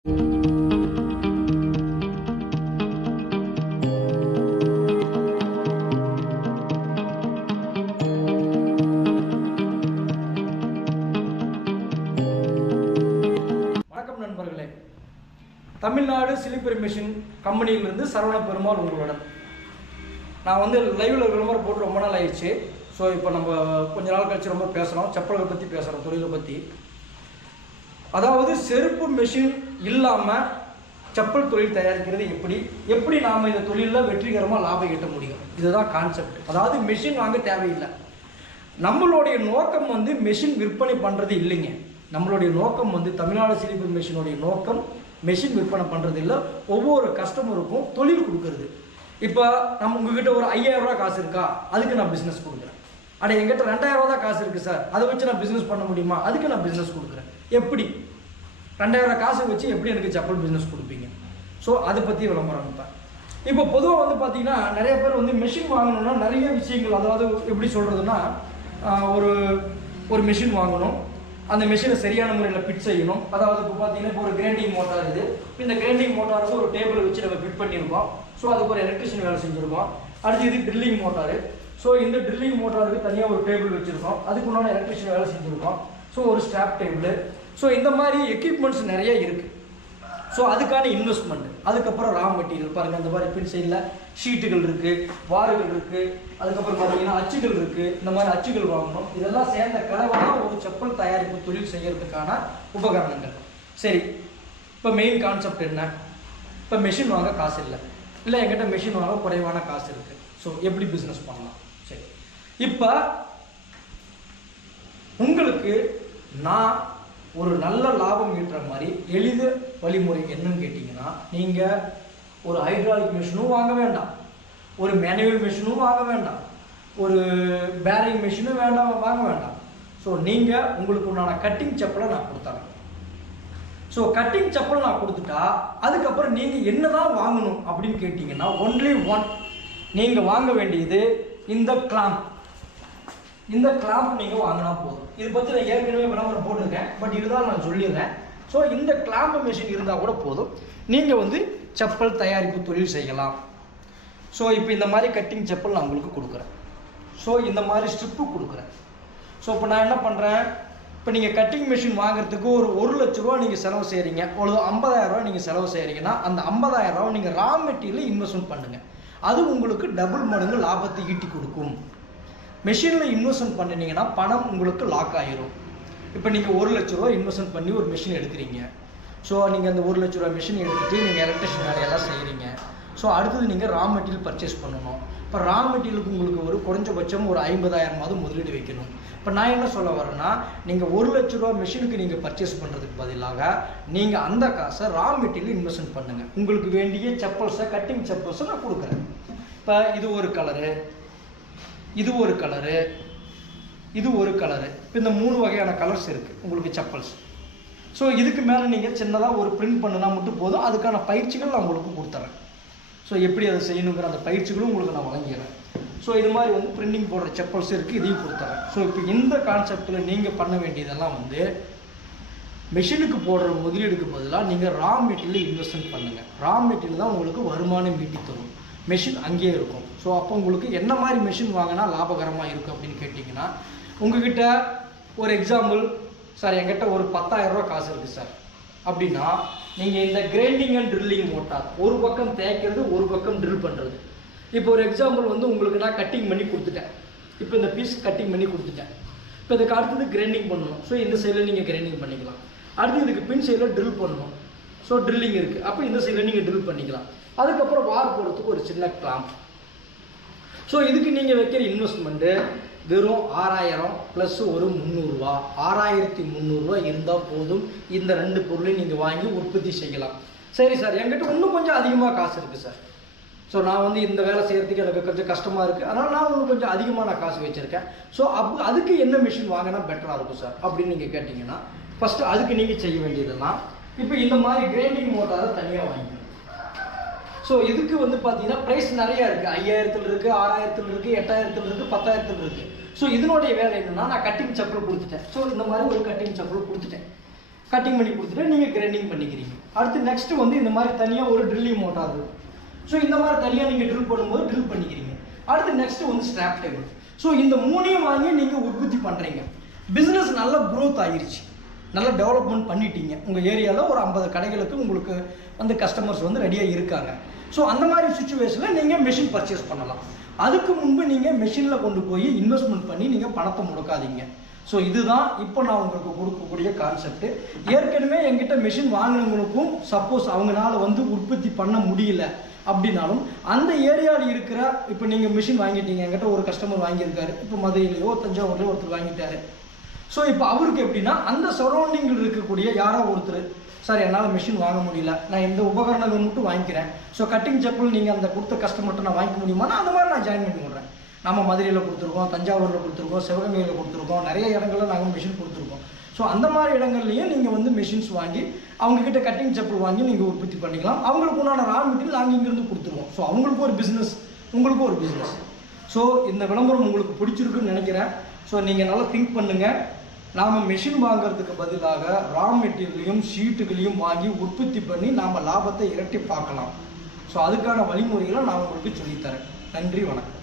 வணக்கம் நண்பர்களே, Tamil Nadu sleeper machine கம்பெனியிலிருந்து Saravana Perumal உங்களுடன். நான் வந்து லைவ்ல விளம்பரம் போட்டு ரொம்ப நாள் ஆயிடுச்சு. ஸோ இப்போ நம்ம கொஞ்ச நாள் கழிச்சு ரொம்ப பேசுகிறோம், செப்பலை பற்றி பேசுகிறோம், தொழிலை பற்றி. அதாவது செருப்பு மிஷின் இல்லாமல் செப்பல் தொழில் தயாரிக்கிறது எப்படி நாம் இந்த தொழிலில் வெற்றிகரமாக லாபம் ஈட்ட முடியும், இதுதான் கான்செப்ட். அதாவது மிஷின் வாங்க தேவையில்லை. நம்மளுடைய நோக்கம் வந்து மிஷின் விற்பனை பண்ணுறது இல்லைங்க. நம்மளுடைய நோக்கம் வந்து தமிழ்நாடு ஸ்லீப்பர் மிஷினுடைய நோக்கம் மிஷின் விற்பனை பண்ணுறது இல்லை, ஒவ்வொரு கஸ்டமருக்கும் தொழில் கொடுக்கறது. இப்போ நம்ம உங்ககிட்ட ஒரு 5000 ரூபா காசு இருக்கா, அதுக்கு நான் பிஸ்னஸ் கொடுக்குறேன். ஆனால் எங்கிட்ட 2000 ரூபா தான் காசு இருக்குது சார், அதை வச்சு நான் பிஸ்னஸ் பண்ண முடியுமா, அதுக்கு நான் பிஸ்னஸ் கொடுக்குறேன். எப்படி 2000 காசு வச்சு எப்படி எனக்கு செப்பல் பிஸ்னஸ் கொடுப்பீங்க? ஸோ அதை பற்றி விளம்பரம். இப்போ பொதுவாக வந்து பார்த்தீங்கன்னா நிறைய பேர் வந்து மிஷின் வாங்கணும்னா நிறைய விஷயங்கள், அதாவது எப்படி சொல்கிறதுனா, ஒரு மிஷின் வாங்கணும், அந்த மிஷினை சரியான முறையில் ஃபிட் செய்யணும். அதாவது இப்போ பார்த்தீங்கன்னா இப்போ ஒரு கிரைண்டிங் மோட்டார் இது, இந்த கிரைண்டிங் மோட்டாருக்கு ஒரு டேபிள் வச்சு நம்ம ஃபிட் பண்ணியிருக்கோம். ஸோ அதுக்கு ஒரு எலக்ட்ரிஷியன் வேலை செஞ்சுருக்கோம். அடுத்து இது ட்ரில்லிங் மோட்டாரு. ஸோ இந்த ட்ரில்லிங் மோட்டாருக்கு தனியாக ஒரு டேபிள் வச்சுருக்கோம், அதுக்கு உண்டான எலக்ட்ரிஷியன் வேலை செஞ்சுருக்கோம். ஸோ ஒரு ஸ்டாப் டேபிள். ஸோ இந்த மாதிரி எக்யூப்மெண்ட்ஸ் நிறைய இருக்குது. ஸோ அதுக்கான இன்வெஸ்ட்மெண்ட், அதுக்கப்புறம் ரா மெட்டீரியல் பாருங்கள், அந்த மாதிரி பின் சைடில் ஷீட்டுகள் இருக்குது, வாறுகள் இருக்குது, அதுக்கப்புறம் பார்த்தீங்கன்னா அச்சுகள் இருக்குது. இந்த மாதிரி அச்சுகள் வாங்கணும். இதெல்லாம் சேர்ந்த கலவையாக ஒரு செப்பல் தயாரிப்பு தொழில் செய்கிறதுக்கான உபகரணங்கள். சரி, இப்போ மெயின் கான்செப்ட் என்ன? இப்போ மெஷின் வாங்க காசு இல்லை என்கிட்ட மெஷின் வாங்க குறைவான காசு இருக்குது. ஸோ எப்படி பிஸ்னஸ் பண்ணலாம்? சரி, இப்போ உங்களுக்கு நான் ஒரு நல்ல லாபம் ஈட்டுற மாதிரி எளித வழிமுறை என்னன்னு கேட்டிங்கன்னா, நீங்கள் ஒரு ஹைட்ராலிக் மிஷினும் வாங்க வேண்டாம், ஒரு மேனுவல் மிஷினும் வாங்க வேண்டாம், ஒரு பேரிங் மிஷினும் வாங்க வேண்டாம். ஸோ நீங்கள் உங்களுக்கு உண்டான கட்டிங் செப்பலை நான் கொடுத்தேன். ஸோ கட்டிங் செப்பல் நான் கொடுத்துட்டா அதுக்கப்புறம் நீங்கள் என்ன தான் வாங்கணும் அப்படின்னு கேட்டிங்கன்னா, ஒன்லி ஒன், நீங்கள் வாங்க வேண்டியது இந்த கிளாம்ப். இந்த கிளாம்ப் நீங்கள் வாங்கினா போதும். இது பற்றி நான் ஏற்கனவே விளம்பரம் போட்டிருக்கேன், பட் இதுதான் நான் சொல்லிடுறேன். ஸோ இந்த கிளாம்ப் மிஷின் இருந்தால் கூட போதும், நீங்கள் வந்து செப்பல் தயாரிப்பு தொழில் செய்யலாம். ஸோ இப்போ இந்த மாதிரி கட்டிங் செப்பல் நான் உங்களுக்கு கொடுக்குறேன். ஸோ இந்த மாதிரி ஸ்ட்ரிப்பு கொடுக்குறேன். ஸோ இப்போ நான் என்ன பண்ணுறேன், இப்போ நீங்கள் கட்டிங் மிஷின் வாங்குறதுக்கு ஒரு 1 லட்ச ரூபா நீங்கள் செலவு செய்கிறீங்க, ஒரு 50,000 ரூபா நீங்கள் செலவு செய்கிறீங்கன்னா அந்த 50,000 ரூபா நீங்கள் ரா மெட்டீரியல் இன்வெஸ்ட்மெண்ட் பண்ணுங்கள். அது உங்களுக்கு டபுள் மடங்கு லாபத்தை ஈட்டி கொடுக்கும். மெஷினில் இன்வெஸ்ட்மெண்ட் பண்ணினீங்கன்னா பணம் உங்களுக்கு லாக் ஆகிரும். இப்போ நீங்கள் 1 லட்ச ரூபா இன்வெஸ்ட்மெண்ட் பண்ணி ஒரு மிஷின் எடுக்கிறீங்க. ஸோ நீங்கள் அந்த 1 லட்ச ரூபா மிஷின் எடுத்துகிட்டு நீங்கள் எலக்ட்ரிஷியன் வேலையெல்லாம் செய்கிறீங்க. ஸோ அடுத்தது நீங்கள் ரா மெட்டீரியல் பர்ச்சேஸ் பண்ணணும். இப்போ ரா மெட்டீரியலுக்கு உங்களுக்கு ஒரு குறைஞ்சபட்சம் ஒரு 50,000 முதலீடு வைக்கணும். இப்போ நான் என்ன சொல்ல வரேன்னா, நீங்கள் 1 லட்ச ரூபா மிஷினுக்கு நீங்கள் பர்ச்சேஸ் பண்ணுறதுக்கு பதிலாக நீங்கள் அந்த காசை ரா மெட்டீரியல் இன்வெஸ்ட்மெண்ட் பண்ணுங்கள். உங்களுக்கு வேண்டிய செப்பல்ஸை, கட்டிங் செப்பல்ஸை நான் கொடுக்குறேன். இப்போ இது ஒரு கலரு, இது ஒரு கலரு, இது ஒரு கலரு. இப்போ இந்த 3 வகையான கலர்ஸ் இருக்குது உங்களுக்கு செப்பல்ஸ். ஸோ இதுக்கு மேலே நீங்கள் சின்னதாக ஒரு பிரிண்ட் பண்ணினா மட்டும் போதும், அதுக்கான பயிற்சிகள் நான் உங்களுக்கு கொடுத்துறேன். ஸோ எப்படி அதை செய்யணுங்கிற அந்த பயிற்சிகளும் உங்களுக்கு நான் வழங்கிடுறேன். ஸோ இது மாதிரி வந்து பிரிண்டிங் போடுற செப்பல்ஸ் இருக்குது, இதையும் கொடுத்துறேன். ஸோ இப்போ இந்த கான்செப்டில் நீங்கள் பண்ண வேண்டியதெல்லாம் வந்து மிஷினுக்கு போடுற முதலீடுக்கு பதிலாக நீங்கள் ரா மெட்டீரியல் இன்வெஸ்ட்மெண்ட் பண்ணுங்கள். ரா மெட்டீரியல் தான் உங்களுக்கு வருமானம் ஈட்டி தரும், மெஷின் அங்கேயே இருக்கும். ஸோ அப்போ உங்களுக்கு என்ன மாதிரி மிஷின் வாங்கினா லாபகரமாக இருக்கும் அப்படின்னு கேட்டிங்கன்னா, உங்ககிட்ட ஒரு எக்ஸாம்பிள், சார் என்கிட்ட ஒரு 10,000 ரூபா காசு இருக்குது சார் அப்படின்னா, நீங்கள் இந்த கிரைண்டிங் அண்ட் ட்ரில்லிங் மோட்டார், ஒரு பக்கம் தேய்க்கிறது, ஒரு பக்கம் ட்ரில் பண்ணுறது. இப்போ ஒரு எக்ஸாம்பிள் வந்து உங்களுக்கு நான் கட்டிங் பண்ணி கொடுத்துட்டேன். இப்போ இந்த பீஸ் கட்டிங் பண்ணி கொடுத்துட்டேன். இப்போ இதுக்கு அடுத்தது கிரைண்டிங் பண்ணணும். ஸோ இந்த சைடில் நீங்கள் கிரைண்டிங் பண்ணிக்கலாம். அடுத்து இதுக்கு பின் சைடில் ட்ரில் பண்ணணும். ஸோ ட்ரில்லிங் இருக்குது, அப்போ இந்த சைடில் நீங்கள் ட்ரில் பண்ணிக்கலாம். அதுக்கப்புறம் வார் போடுறதுக்கு ஒரு சின்ன கிளாம்ப். ஸோ இதுக்கு நீங்கள் வைக்கிற இன்வெஸ்ட்மெண்ட்டு வெறும் 6,000 ப்ளஸ் ஒரு 300 ரூபா, 6,300 ரூபா இருந்தால் போதும். இந்த 2 பொருளையும் நீங்கள் வாங்கி உற்பத்தி செய்யலாம். சரி சார், என்கிட்ட இன்னும் கொஞ்சம் அதிகமாக காசு இருக்குது சார், ஸோ நான் வந்து இந்த வேலை செய்கிறதுக்கு எனக்கு கொஞ்சம் கஷ்டமாக இருக்குது, அதனால் நான் இன்னும் கொஞ்சம் அதிகமாக நான் காசு வச்சுருக்கேன். ஸோ அதுக்கு என்ன மிஷின் வாங்கினா பெட்டராக இருக்கும் சார் அப்படின்னு நீங்கள் கேட்டிங்கன்னா, ஃபஸ்ட்டு அதுக்கு நீங்கள் செய்ய வேண்டியதெல்லாம், இப்போ இந்த மாதிரி கிரைண்டிங் மோட்டாரை தனியாக வாங்கிக்கணும். ஸோ இதுக்கு வந்து பார்த்தீங்கன்னா ப்ரைஸ் நிறையா இருக்குது. 5,000 இருக்குது, 6,000 இருக்குது, 8,000 இருக்குது, 10,000 இருக்குது. ஸோ இதனுடைய வேலை என்னென்னா, நான் கட்டிங் செப்பல் கொடுத்துட்டேன். ஸோ இந்த மாதிரி ஒரு கட்டிங் செப்பல் கொடுத்துட்டேன். கட்டிங் பண்ணி கொடுத்துட்டு நீங்கள் கிரைண்டிங் பண்ணிக்கிறீங்க. அடுத்து நெக்ஸ்ட் வந்து இந்த மாதிரி தனியாக ஒரு ட்ரில்லிங் மோட்டார் இருக்கும். ஸோ இந்த மாதிரி தனியாக நீங்கள் ட்ரில் பண்ணும்போது ட்ரில் பண்ணிக்கிறீங்க. அடுத்து நெக்ஸ்ட் வந்து ஸ்ட்ராப் டேபிள். ஸோ இந்த 3ஐயும் வாங்கி நீங்கள் உற்பத்தி பண்ணுறீங்க. பிஸ்னஸ் நல்ல க்ரோத் ஆகிருச்சு, நல்ல டெவலப்மெண்ட் பண்ணிட்டீங்க. உங்கள் ஏரியாவில் ஒரு 50 கடைகளுக்கு உங்களுக்கு வந்து கஸ்டமர்ஸ் வந்து ரெடியாக இருக்காங்க. ஸோ அந்த மாதிரி சுச்சுவேஷனில் நீங்கள் மெஷின் பர்ச்சேஸ் பண்ணலாம். அதுக்கு முன்பு நீங்கள் மெஷினில் கொண்டு போய் இன்வெஸ்ட்மெண்ட் பண்ணி நீங்கள் பணத்தை முடக்காதீங்க. ஸோ இதுதான் இப்போ நான் உங்களுக்கு கொடுக்கக்கூடிய கான்செப்ட். ஏற்கனவே என்கிட்ட மெஷின் வாங்கினவங்களுக்கும் சப்போஸ் அவங்களால வந்து உற்பத்தி பண்ண முடியல அப்படின்னாலும் அந்த ஏரியாவில் இருக்கிற, இப்போ நீங்கள் மிஷின் வாங்கிட்டீங்க, என்கிட்ட ஒரு கஸ்டமர் வாங்கியிருக்காரு, இப்போ மதுரையிலையோ தஞ்சாவூர்லையோ ஒருத்தர் வாங்கிட்டாரு. ஸோ இப்போ அவருக்கு எப்படின்னா அந்த சரௌண்டிங்கில் இருக்கக்கூடிய யாரோ ஒருத்தர், சார் என்னால் மிஷின் வாங்க முடியல, நான் இந்த உபகரணங்கள் மட்டும் வாங்கிக்கிறேன், ஸோ கட்டிங் செப்பல் நீங்கள் அந்த கொடுத்த கஸ்டமர்கிட்ட நான் வாங்கிக்க முடியுமானா அந்த மாதிரி நான் ஜாயின் பண்ணி விடுறேன். நம்ம மதுரையில் கொடுத்துருக்கோம், தஞ்சாவூரில் கொடுத்துருக்கோம், சிவகங்கையில் கொடுத்துருக்கோம், நிறைய இடங்களில் நாங்கள் மிஷின் கொடுத்துருக்கோம். ஸோ அந்த மாதிரி இடங்கள்லையும் நீங்கள் வந்து மிஷின்ஸ் வாங்கி அவங்கக்கிட்ட கட்டிங் செப்பல் வாங்கி நீங்கள் உற்பத்தி பண்ணிக்கலாம். அவங்களுக்கு உண்டான ரா மெட்டீரியல் நாங்கள் இங்கேருந்து கொடுத்துருவோம். ஸோ அவங்களுக்கும் ஒரு பிஸ்னஸ், உங்களுக்கும் ஒரு பிஸ்னஸ். ஸோ இந்த விளம்பரம் உங்களுக்கு பிடிச்சிருக்குன்னு நினைக்கிறேன். ஸோ நீங்கள் நல்லா திங்க் பண்ணுங்கள். நாம் மெஷின் வாங்குறதுக்கு பதிலாக ரா மெட்டீரியலையும் ஷீட்டுகளையும் வாங்கி உற்பத்தி பண்ணி நாம் லாபத்தை இரட்டி பார்க்கலாம். ஸோ அதுக்கான வழிமுறைகளை நான் உங்களுக்கு சொல்லித்தரேன். நன்றி, வணக்கம்.